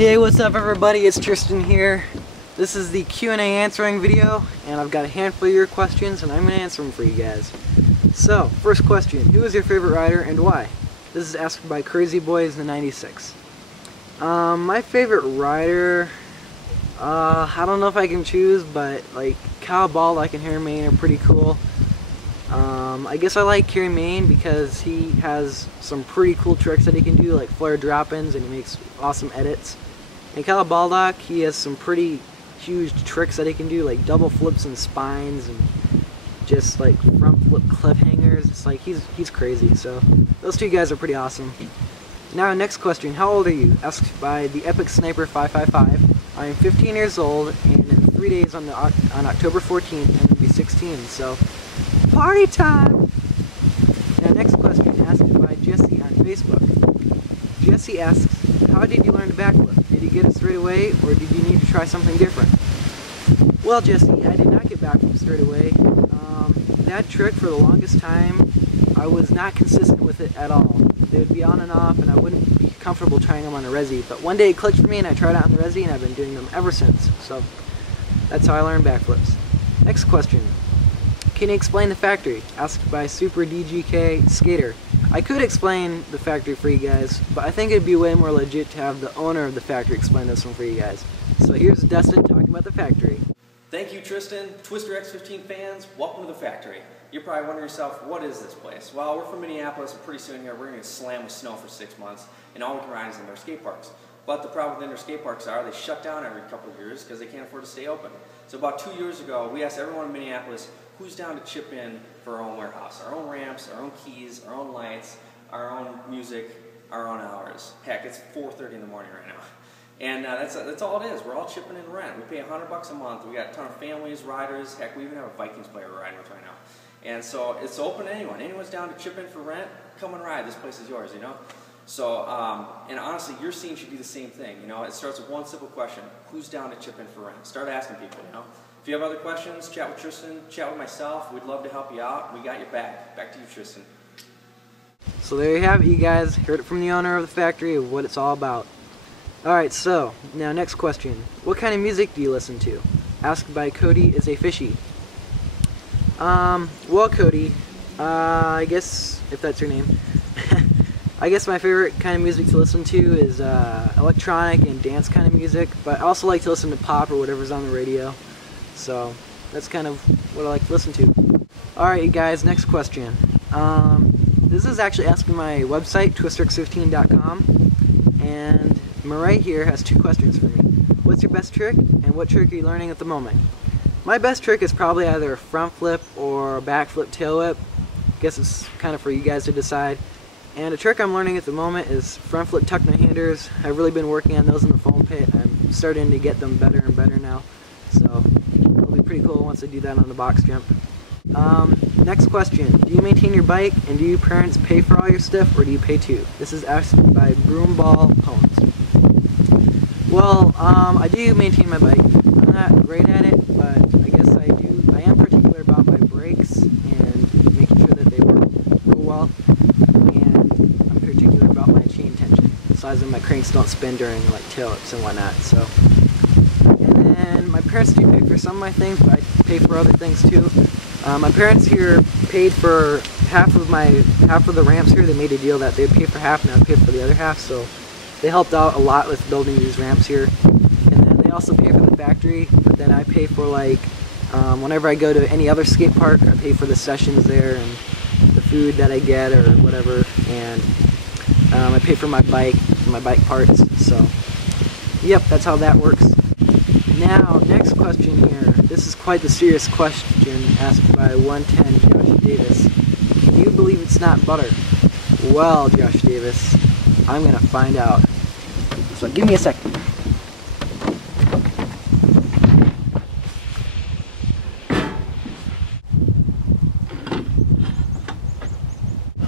Hey, what's up everybody? It's Tristan here. This is the Q&A answering video, and I've got a handful of your questions and I'm going to answer them for you guys. So, first question, who is your favorite rider and why? This is asked by Crazy Boys the 96. My favorite rider, I don't know if I can choose, but like Kyle Baldock and Harry Mayne are pretty cool. I guess I like Harry Mayne because he has some pretty cool tricks that he can do, like flare drop-ins, and he makes awesome edits. And Kyle Baldock, he has some pretty huge tricks that he can do, like double flips and spines, and just like front flip cliffhangers. It's like he's crazy. So those two guys are pretty awesome. Now, next question: how old are you? Asked by the Epic Sniper 555. I am 15 years old, and in 3 days on October 14th, I'm gonna be 16. So party time! Now, next question asked by Jesse on Facebook. Jesse asks, how did you learn to backflip? Did you get it straight away, or did you need to try something different? Well, Jesse, I did not get backflip straight away. That trick, for the longest time, I was not consistent with it at all. They would be on and off, and I wouldn't be comfortable trying them on a resi. But one day it clicked for me, and I tried out on the resi, and I've been doing them ever since. So that's how I learned backflips. Next question. Can you explain the factory? Asked by Super DGK Skater. I could explain the factory for you guys, but I think it'd be way more legit to have the owner of the factory explain this one for you guys. So here's Dustin talking about the factory. Thank you, Tristan. Twister X15 fans, welcome to the factory. You're probably wondering yourself, what is this place? Well, we're from Minneapolis, and pretty soon here we're going to slam with snow for 6 months, and all we can ride is indoor skate parks. But the problem with indoor skate parks are they shut down every couple of years because they can't afford to stay open. So about 2 years ago, we asked everyone in Minneapolis who's down to chip in for our own warehouse, our own ramps, our own keys, our own lights, our own music, our own hours. Heck, it's 4:30 in the morning right now. And that's all it is. We're all chipping in rent. We pay $100 a month. We got a ton of families, riders. Heck, we even have a Vikings player we're riding with right now. And so it's open to anyone. Anyone's down to chip in for rent, come and ride. This place is yours, you know? So, and honestly, your scene should do the same thing, you know? It starts with one simple question. Who's down to chip in for rent? Start asking people, you know? If you have other questions, chat with Tristan, chat with myself. We'd love to help you out. We got your back. Back to you, Tristan. So there you have it, you guys. Heard it from the owner of the factory of what it's all about. Alright, so, now next question. What kind of music do you listen to? Asked by Cody is a Fishy. Well, Cody, I guess, if that's your name, I guess my favorite kind of music to listen to is electronic and dance kind of music, but I also like to listen to pop or whatever's on the radio. So that's kind of what I like to listen to. Alright, you guys, next question. This is actually asking my website, twisterx15.com, and Murray here has 2 questions for me. What's your best trick, and what trick are you learning at the moment? My best trick is probably either a front flip or a back flip tail whip. I guess it's kind of for you guys to decide. And a trick I'm learning at the moment is front flip tuck no handers. I've really been working on those in the foam pit. I'm starting to get them better and better now. So it'll be pretty cool once I do that on the box jump. Next question. Do you maintain your bike, and do your parents pay for all your stuff, or do you pay too? This is asked by Broomball Homes. Well, I do maintain my bike. I'm not great at it, but I guess I do. I am particular about my brakes and making sure that they work real well. And I'm particular about my chain tension, so as in my cranks don't spin during like tail whips and whatnot. So, and then my parents do pay for some of my things, but I pay for other things too. My parents here paid for half of the ramps here. They made a deal that they'd pay for half and I'd pay for the other half. So they helped out a lot with building these ramps here. And then they also pay for the factory, but then I pay for like, whenever I go to any other skate park, I pay for the sessions there and the food that I get or whatever. And I pay for my bike parts. So, yep, that's how that works. Now, next question here. This is quite the serious question asked by 110 Josh Davis. Can you believe it's not butter? Well, Josh Davis, I'm gonna find out. So give me a second.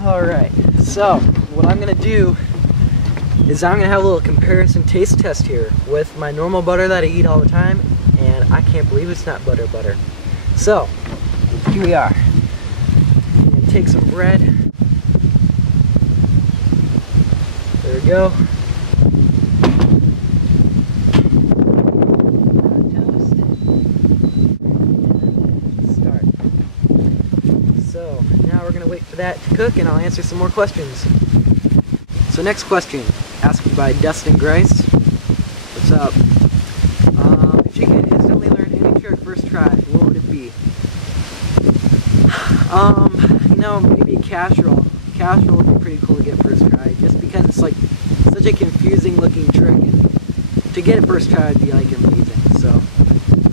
Alright, so what I'm gonna do is I'm gonna have a little comparison taste test here with my normal butter that I eat all the time, and I can't believe it's not butter. So, here we are. I'm gonna take some bread. There we go. that to cook, and I'll answer some more questions. So next question, asked by Dustin Grice. What's up? If you could instantly learn any trick first try, what would it be? You know, maybe a cash roll. Cash roll would be pretty cool to get first try, just because it's like such a confusing looking trick, and to get it first try would be like amazing. So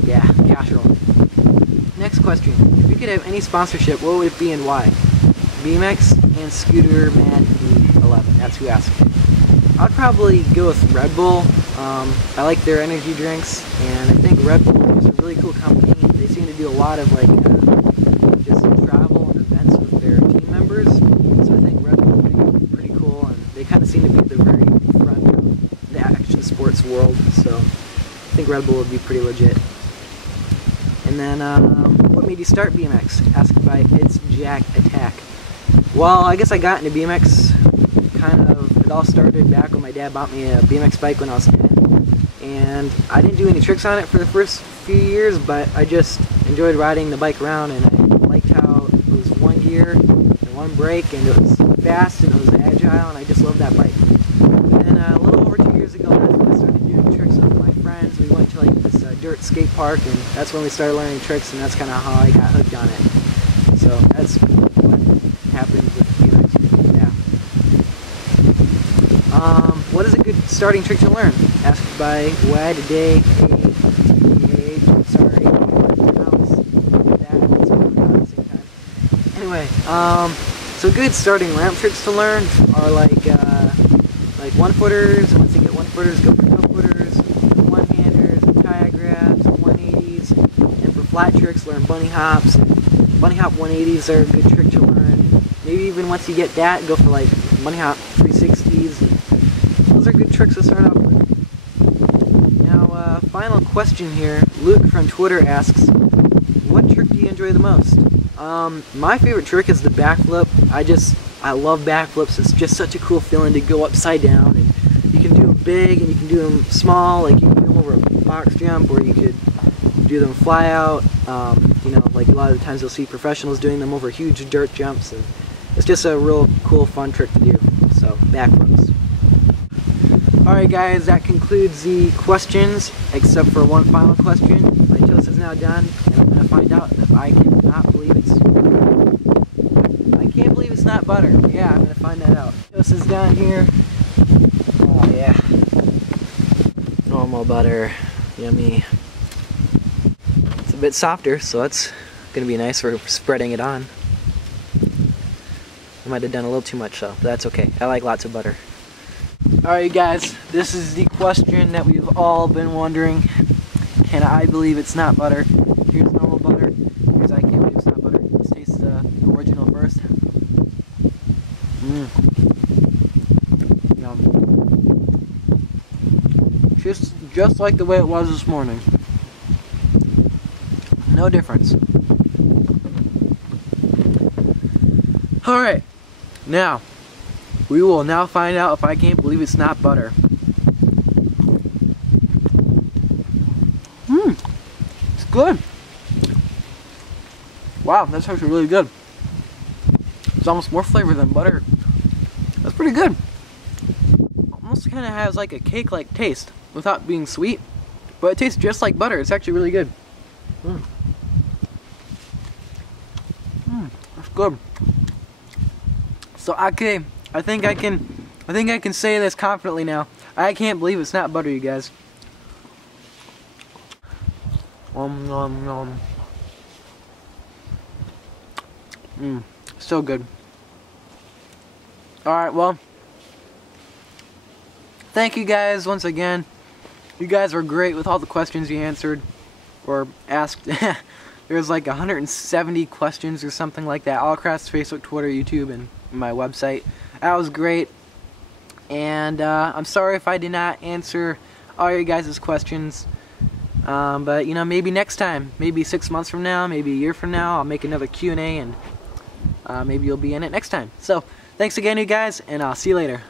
yeah, cash roll. Next question, if you could have any sponsorship, what would it be and why? BMX and Scooter Mad E11, that's who asked it. I'd probably go with Red Bull. I like their energy drinks, and I think Red Bull is a really cool company. They seem to do a lot of like just travel and events with their team members, so I think Red Bull would be pretty cool, and they kind of seem to be at the very front of the action sports world, so I think Red Bull would be pretty legit. And then, what made you start BMX? Asked by It's Jack Attack. Well, I guess I got into BMX it all started back when my dad bought me a BMX bike when I was 10. And I didn't do any tricks on it for the first few years, but I just enjoyed riding the bike around, and I liked how it was one gear and one brake, and it was fast and it was agile, and I just loved that bike. And a little over 2 years ago, that's when I started doing tricks with my friends. We went to like this dirt skate park, and that's when we started learning tricks, and that's kind of how I got hooked on it. So that's what happened with BMX. Yeah. What is a good starting trick to learn? Asked by Wad Day KTH. Sorry, anyway, so good starting ramp tricks to learn are like one-footers, and once you get one-footers, go for no-footers, one-handers, kayak grabs, 180s, and for flat tricks, learn bunny hops. Bunny hop 180s are a good trick to learn. Maybe even once you get that, go for like bunny hop 360s. Those are good tricks to start off with. Now, final question here. Luke from Twitter asks, what trick do you enjoy the most? My favorite trick is the backflip. I love backflips. It's just such a cool feeling to go upside down, and you can do them big and you can do them small. Like you can do them over a box jump, or you could do them fly out. You know, like a lot of the times you'll see professionals doing them over huge dirt jumps, and it's just a real cool, fun trick to do. So backflips. Alright guys, that concludes the questions, except for one final question. My toast is now done, and I'm going to find out if I cannot believe I can't believe it's not butter. Yeah, I'm going to find that out. Toast is done here. Oh yeah. Normal butter. Yummy. It's a bit softer, so that's going to be nice for spreading it on. I might have done a little too much, though, but that's okay. I like lots of butter. Alright guys, this is the question that we've all been wondering. Can I believe it's not butter? Here's normal butter. Here's I can't believe it's not butter. Let's taste the original first. Yum. Just like the way it was this morning. No difference. Alright, now we will now find out if I can't believe it's not butter. It's good. Wow, that's actually really good. It's almost more flavor than butter. That's pretty good. Almost kind of has like a cake-like taste without being sweet, but it tastes just like butter. It's actually really good. That's good. So okay. I think I can say this confidently now. I can't believe it's not butter, you guys. So good. Alright, well, thank you guys once again. You guys were great with all the questions you answered or asked. There was like 170 questions or something like that all across Facebook, Twitter, YouTube, and my website. That was great, and I'm sorry if I did not answer all your guys' questions, but you know, maybe next time, maybe 6 months from now, maybe a year from now, I'll make another Q&A, and maybe you'll be in it next time. So thanks again, you guys, and I'll see you later.